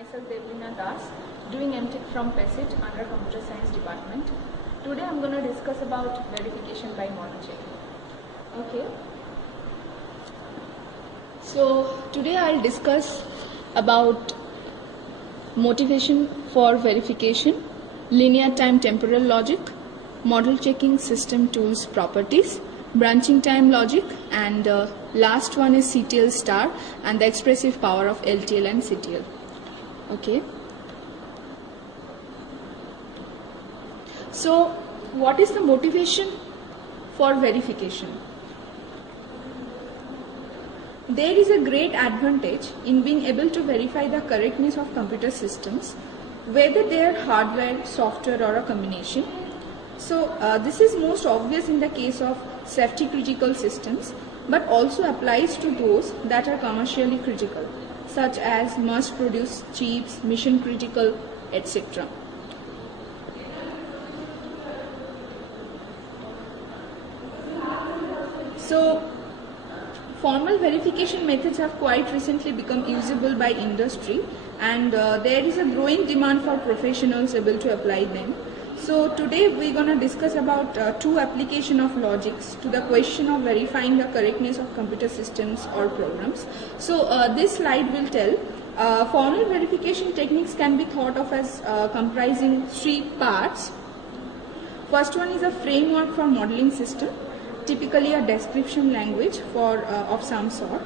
myself Deblina doing MTech from PESIT under Computer Science Department. Today I'm going to discuss about verification by model checking. Okay. So today I'll discuss about motivation for verification, linear time temporal logic, model checking system tools properties, branching time logic, and last one is CTL star and the expressive power of LTL and CTL. Okay. So what is the motivation for verification? There is a great advantage in being able to verify the correctness of computer systems, whether they are hardware, software, or a combination. So this is most obvious in the case of safety critical systems, but also applies to those that are commercially critical, such as mass produced chips, mission critical, etc. So formal verification methods have quite recently become usable by industry, and there is a growing demand for professionals able to apply them. So today we're going to discuss about two application of logics to the question of verifying the correctness of computer systems or programs. So this slide will tell formal verification techniques can be thought of as comprising three parts. First one is a framework for modeling system, typically a description language for of some sort.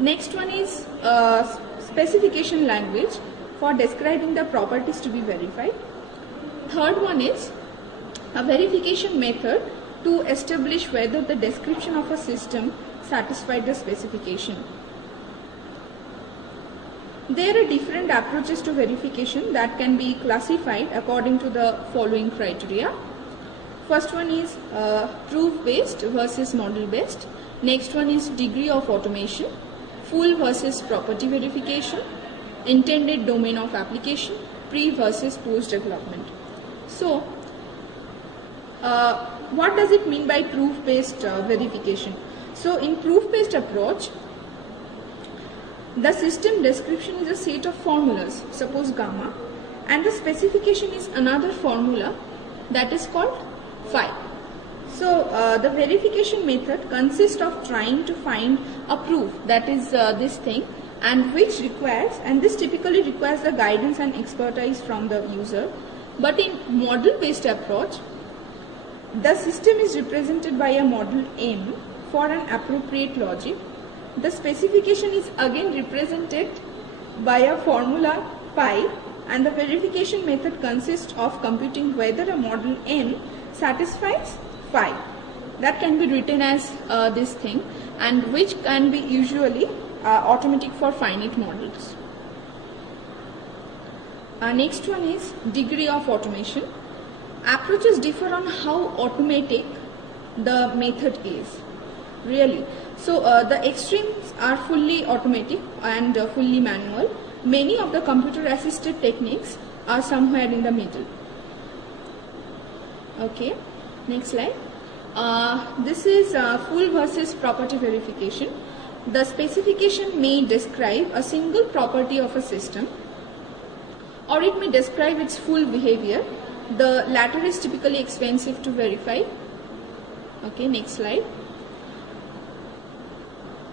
Next one is specification language for describing the properties to be verified. Third one is a verification method to establish whether the description of a system satisfied the specification. There are different approaches to verification that can be classified according to the following criteria. First one is proof based versus model based. Next one is degree of automation, full versus property verification, intended domain of application, pre versus post development. So what does it mean by proof based verification? So in proof based approach, the system description is a set of formulas, suppose gamma, and the specification is another formula that is called phi. So the verification method consists of trying to find a proof, that is this thing, and which requires, and this typically requires the guidance and expertise from the user. But in model based approach, the system is represented by a model M for an appropriate logic. The specification is again represented by a formula pi, and the verification method consists of computing whether a model M satisfies phi. That can be written as this thing, and which can be usually automatic for finite models. Next one is degree of automation. Approaches differ on how automatic the method is, really. So the extremes are fully automatic and fully manual. Many of the computer assisted techniques are somewhere in the middle. Okay, next slide. This is full versus property verification. The specification may describe a single property of a system, or it may describe its full behavior. The latter is typically expensive to verify. Okay, next slide.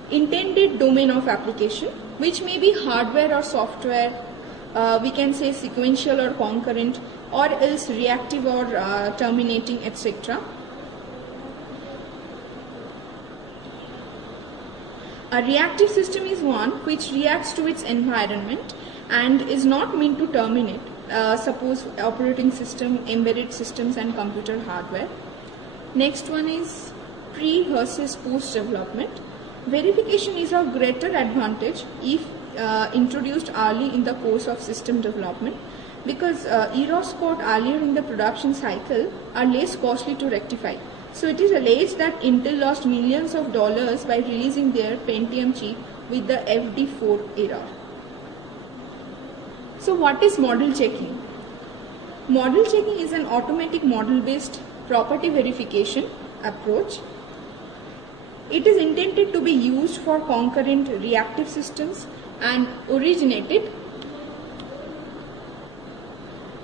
Intended domain of application, which may be hardware or software, we can say sequential or concurrent, or else reactive or terminating, etc. A reactive system is one which reacts to its environment and is not meant to terminate, suppose operating system, embedded systems, and computer hardware. Next one is pre versus post development. Verification is of greater advantage if introduced early in the course of system development, because errors caught earlier in the production cycle are less costly to rectify. So it is alleged that Intel lost millions of dollars by releasing their Pentium chip with the FD4 error. So what is model checking? Model checking is an automatic model based property verification approach. It is intended to be used for concurrent reactive systems and originated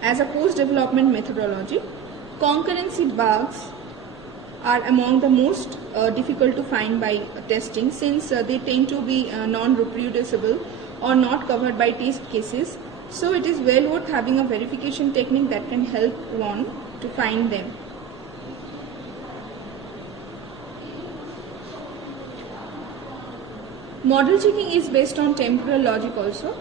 as a post-development methodology. Concurrency bugs are among the most difficult to find by testing, since they tend to be non-reproducible or not covered by test cases. So it is well worth having a verification technique that can help one to find them. Model checking is based on temporal logic also.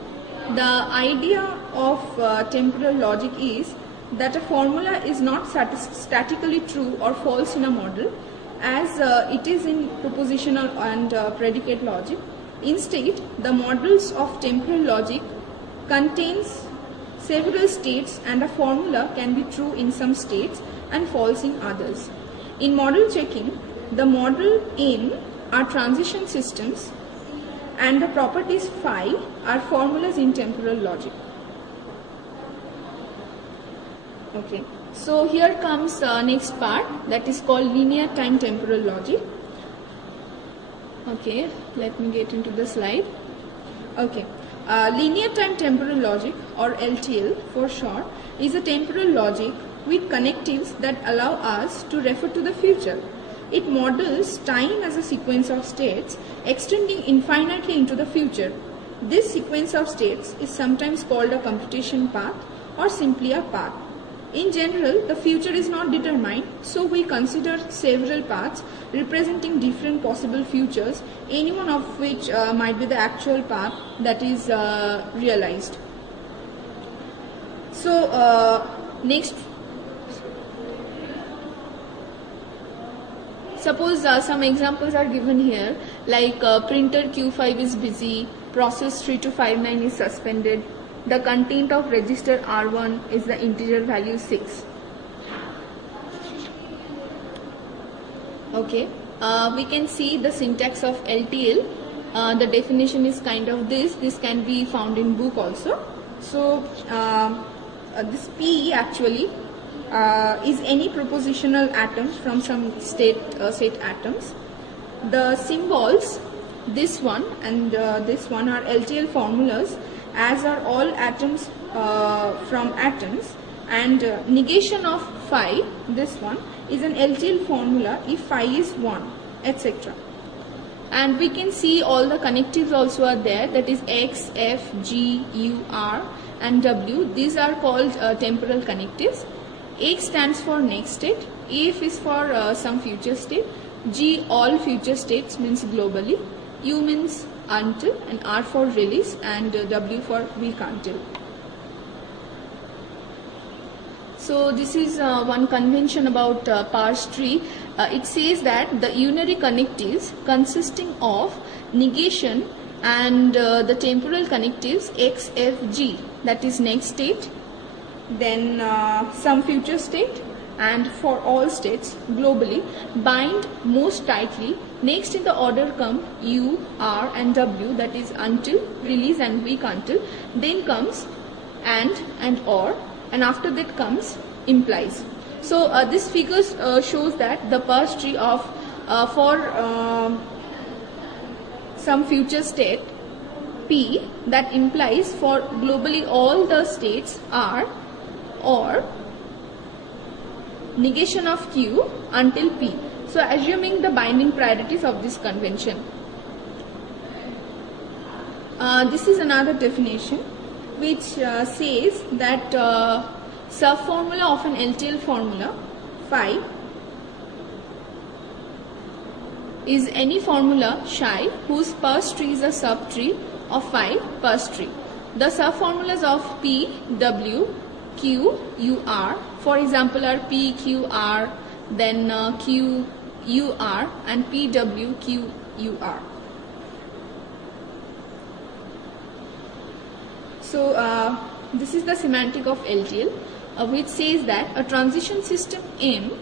The idea of temporal logic is that a formula is not statically true or false in a model, as it is in propositional and predicate logic. Instead, the models of temporal logic contains several states, and a formula can be true in some states and false in others. In model checking, the model in are transition systems, and the properties phi are formulas in temporal logic. Okay, so here comes next part, that is called linear time temporal logic. Okay, let me get into the slide. Okay, linear time temporal logic, or LTL for short, is a temporal logic with connectives that allow us to refer to the future. It models time as a sequence of states extending infinitely into the future. This sequence of states is sometimes called a computation path or simply a path. In general, the future is not determined, so we consider several paths representing different possible futures, any one of which might be the actual path that is realized. So, next, suppose some examples are given here, like printer Q5 is busy, process 3259 is suspended, the content of register R1 is the integer value 6. Okay, we can see the syntax of LTL. The definition is kind of this. This can be found in book also. So this P actually is any propositional atoms from some state atoms. The symbols, this one and this one, are LTL formulas, as are all atoms from atoms, and negation of phi, this one, is an LTL formula if phi is 1, etc. And we can see all the connectives also are there, that is X, F, G, U, R and W. These are called temporal connectives. X stands for next state, F is for some future state, G all future states means globally, U means until, and R for release, and W for week until. So this is one convention about parse tree. It says that the unary connectives consisting of negation and the temporal connectives X, F, G, that is next state, then some future state, and for all states globally, bind most tightly. Next in the order come U, R and W, that is until, release and week until. Then comes and or, and after that comes implies. So this figure shows that the parse tree of for some future state P, that implies for globally all the states are, or negation of Q until P. So assuming the binding priorities of this convention. This is another definition which says that subformula of an LTL formula phi is any formula psi whose parse tree is a subtree of phi parse tree. The subformulas of P, W, Q, U, R, for example, are P, Q, R, then Q, U, R and P, W, Q, U, R. So this is the semantic of LTL, which says that a transition system M,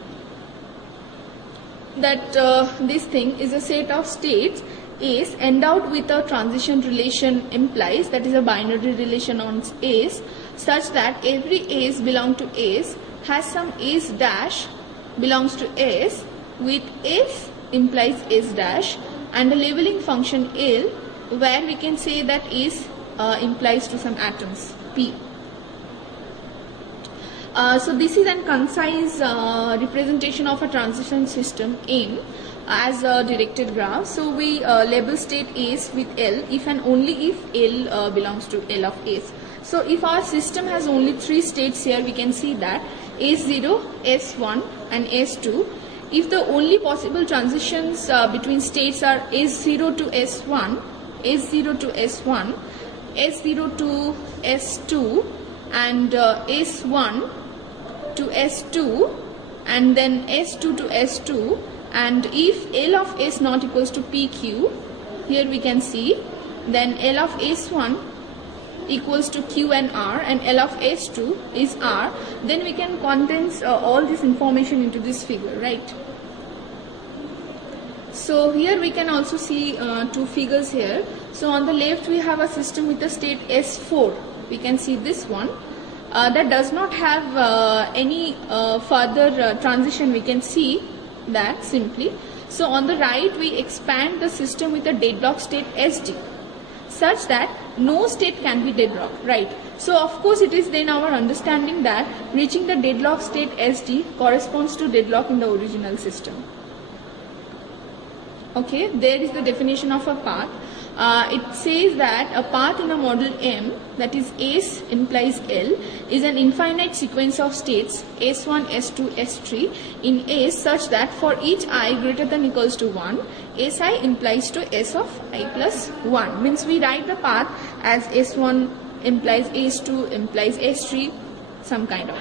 that this thing is a set of states S endowed with a transition relation implies, that is a binary relation on S, such that every S belong to S has some S dash belongs to S, with S implies S dash, and a labeling function L where we can say that S implies to some atoms P. So this is a concise representation of a transition system M as a directed graph. So we label state S with L if and only if L belongs to L of S. So if our system has only 3 states here, we can see that S0, S1 and S2. If the only possible transitions between states are S0 to S1, S0 to S1, S0 to S2 and S1 to S2 and then S2 to S2, and if L of S not equals to PQ, here we can see, then L of S1 equals to Q and R and L of S2 is R, then we can condense all this information into this figure, right? So here we can also see 2 figures here. So on the left we have a system with the state S4. We can see this one that does not have any further transition. We can see that simply. So on the right we expand the system with a deadlock state SD such that no state can be deadlock, right? So of course it is then our understanding that reaching the deadlock state SD corresponds to deadlock in the original system. Okay, there is the definition of a path. It says that a path in a model M, that is S implies L, is an infinite sequence of states S1, S2, S3 in S such that for each I greater than equals to 1, Si implies to S of I plus 1. Means we write the path as S1 implies S2 implies S3, some kind of.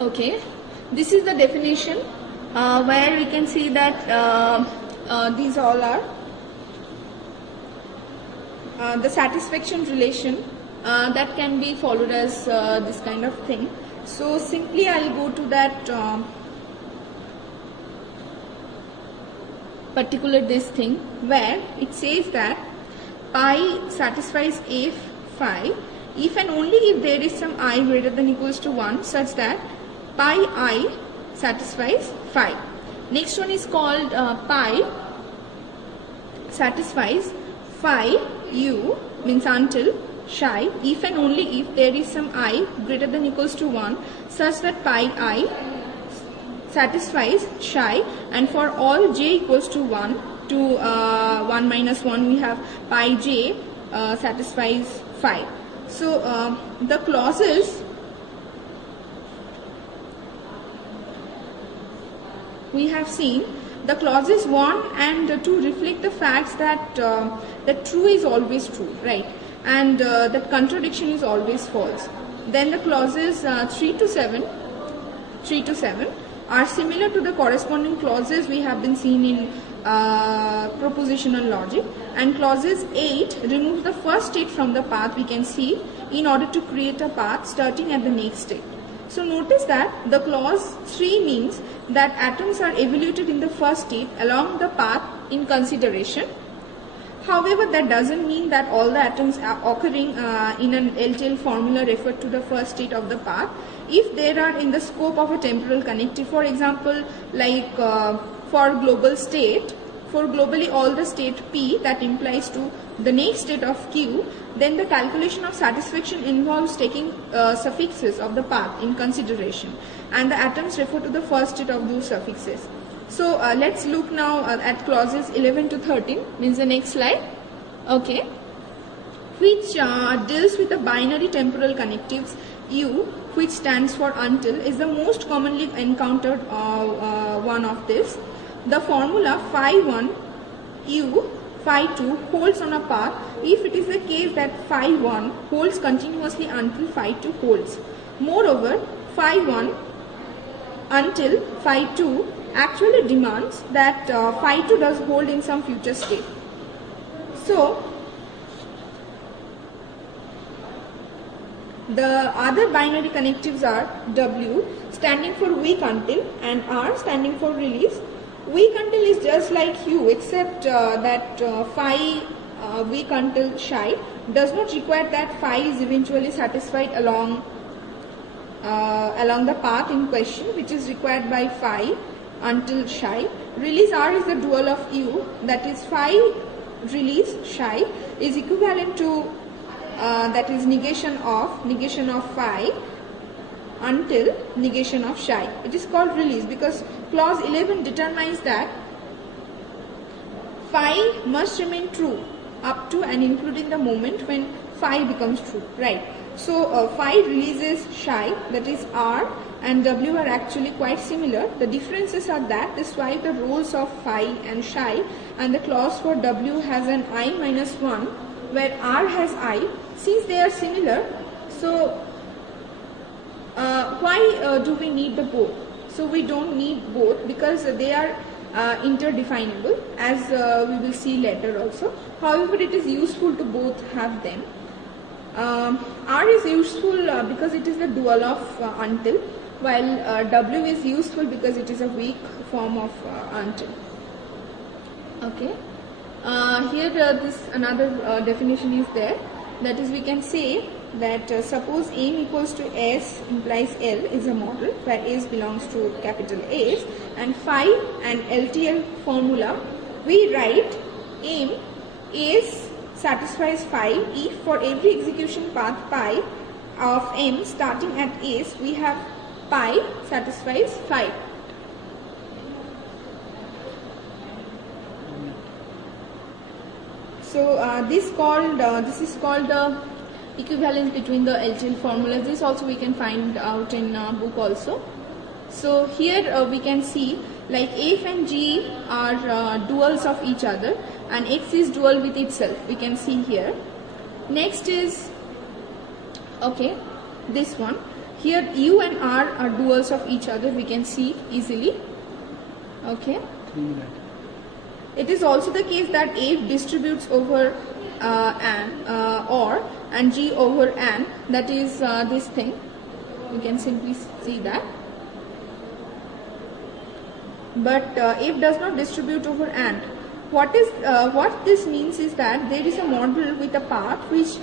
Okay, this is the definition where we can see that these all are the satisfaction relation that can be followed as this kind of thing. So simply I'll go to that particular this thing where it says that pi satisfies if phi if and only if there is some I greater than equals to 1 such that pi I satisfies phi. Next one is called pi satisfies phi u, means until psi if and only if there is some I greater than equals to 1 such that pi I satisfies psi, and for all j equals to 1 to 1 minus 1 we have pi j satisfies phi. So the clauses we have seen, the clauses 1 and 2 reflect the facts that that true is always true, right, and that contradiction is always false. Then the clauses 3 to 7 are similar to the corresponding clauses we have been seen in propositional logic, and clauses 8 removes the first state from the path we can see in order to create a path starting at the next state. So notice that the clause 3 means that atoms are evaluated in the first state along the path in consideration. However, that doesn't mean that all the atoms occurring in an LTL formula refer to the first state of the path. If there are in the scope of a temporal connective, for example, like for global state, for globally all the state P that implies to the next state of Q, then the calculation of satisfaction involves taking suffixes of the path in consideration, and the atoms refer to the first state of those suffixes. So let's look now at clauses 11 to 13, means the next slide, okay, which deals with the binary temporal connectives. U, which stands for until, is the most commonly encountered one of this. The formula phi 1 U phi 2 holds on a path if it is the case that phi 1 holds continuously until phi 2 holds. Moreover, phi 1 until phi 2 actually demands that phi 2 does hold in some future state. So the other binary connectives are W standing for weak until and R standing for release. Weak until is just like U, except that phi weak until psi does not require that phi is eventually satisfied along the path in question, which is required by phi until psi. Release R is the dual of U, that is phi release psi is equivalent to that is negation of phi until negation of psi. It is called release because clause 11 determines that phi must remain true up to and including the moment when phi becomes true, right? So phi releases psi, that is R and W are actually quite similar. The differences are that they swipe the roles of phi and psi, and the clause for W has an I minus 1 where R has I. Since they are similar, so why do we need the both? So we don't need both because they are interdefinable, as we will see later also. However, it is useful to both have them. R is useful because it is the dual of until, while W is useful because it is a weak form of until. Okay. Here this another definition is there, that is we can say that suppose M equals to S implies L is a model where S belongs to capital S, and phi and LTL formula we write M is satisfies phi if for every execution path pi of M starting at S we have pi satisfies phi. So this is called the equivalence between the LTL formulas. This also we can find out in book also. So here we can see like F and G are duals of each other, and X is dual with itself. We can see here. Next is this one. Here U and R are duals of each other. We can see easily. Okay. It is also the case that F distributes over or and G over an, that is this thing. You can simply see that. But F does not distribute over and. What this means is that there is a model with a path which